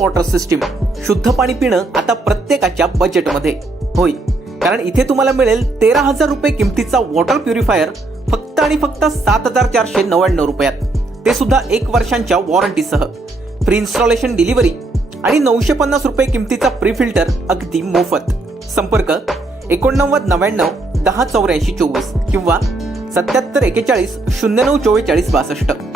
Water system, शुद्ध पाणी पिणं आता प्रत्येकाच्या बजेटमध्ये. होय, कारण इथे तुम्हाला मिळेल 13,000 रुपये किमतीचा वॉटर प्युरिफायर फक्त आणि फक्त 7,499 रुपयात, ते सुद्धा 1 वर्षांच्या वॉरंटीसह. फ्री इन्स्टॉलेशन डिलिव्हरी आणि 950 रुपये किमतीचा प्री फिल्टर अगदी मोफत. संपर्क 8999 10 84 24 किंवा 77 41 09 44 62.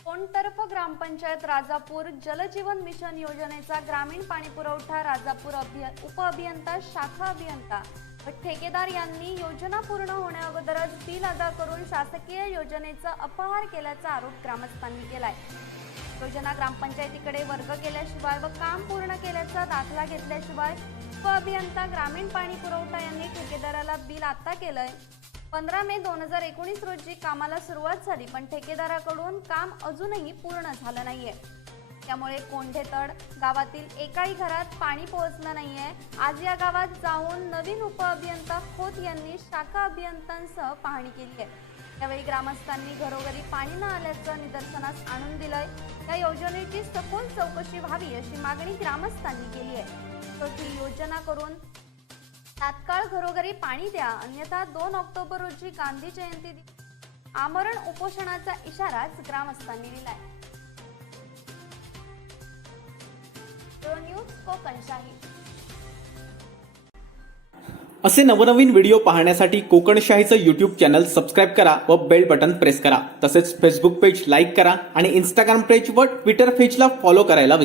कोंडतर्फ ग्रामपंचायत राजापूर जलजीवन मिशन योजनेचा ग्रामीण पाणीपुरवठा राजापूर उपअभियंता, शाखा अभियंता व ठेकेदार यांनी योजना पूर्ण होण्याअगोदरच बिल अदा करून शासकीय योजनेचा अपहार केल्याचा आरोप ग्रामस्थांनी केलाय. योजना ग्रामपंचायतीकडे वर्ग केल्याशिवाय व काम पूर्ण केल्याचा दाखला घेतल्याशिवाय उपअभियंता ग्रामीण पाणी पुरवठा यांनी ठेकेदाराला बिल आता केलंय. 15 मे 2019 रोजी कामाला सुरुवात झाली, पण ठेकेदाराकडून काम अजूनही पूर्ण झालं नाहीये. त्यामुळे कोंढेतड गावातील एकाही घरात पाणी पोहोचलं नाहीये. आज या गावात जाऊन नवीन उपअभियंता खोत यांनी शाखा अभियंत्यांसह पाहणी केली आहे. त्यावेळी ग्रामस्थांनी घरोघरी पाणी न आल्याचं निदर्शनास आणून दिलंय. या योजनेची सखोल चौकशी व्हावी अशी मागणी ग्रामस्थांनी केली आहे. तर ही योजना करून तात्काळ घरोघरी पाणी द्या, अन्यथा 2 ऑक्टोबर रोजी गांधी जयंती आमरण उपोषणाचा इशाराच ग्रामस्थांनी दिलाय. न्यूज कोकणशाही. असे नवनवीन व्हिडिओ पाहण्यासाठी कोकणशाहीचं YouTube चॅनल सबस्क्राईब करा व बेल बटन प्रेस करा. तसेच फेसबुक पेज लाईक करा आणि इंस्टाग्राम पेज व ट्विटर पेजला फॉलो करायला विसरू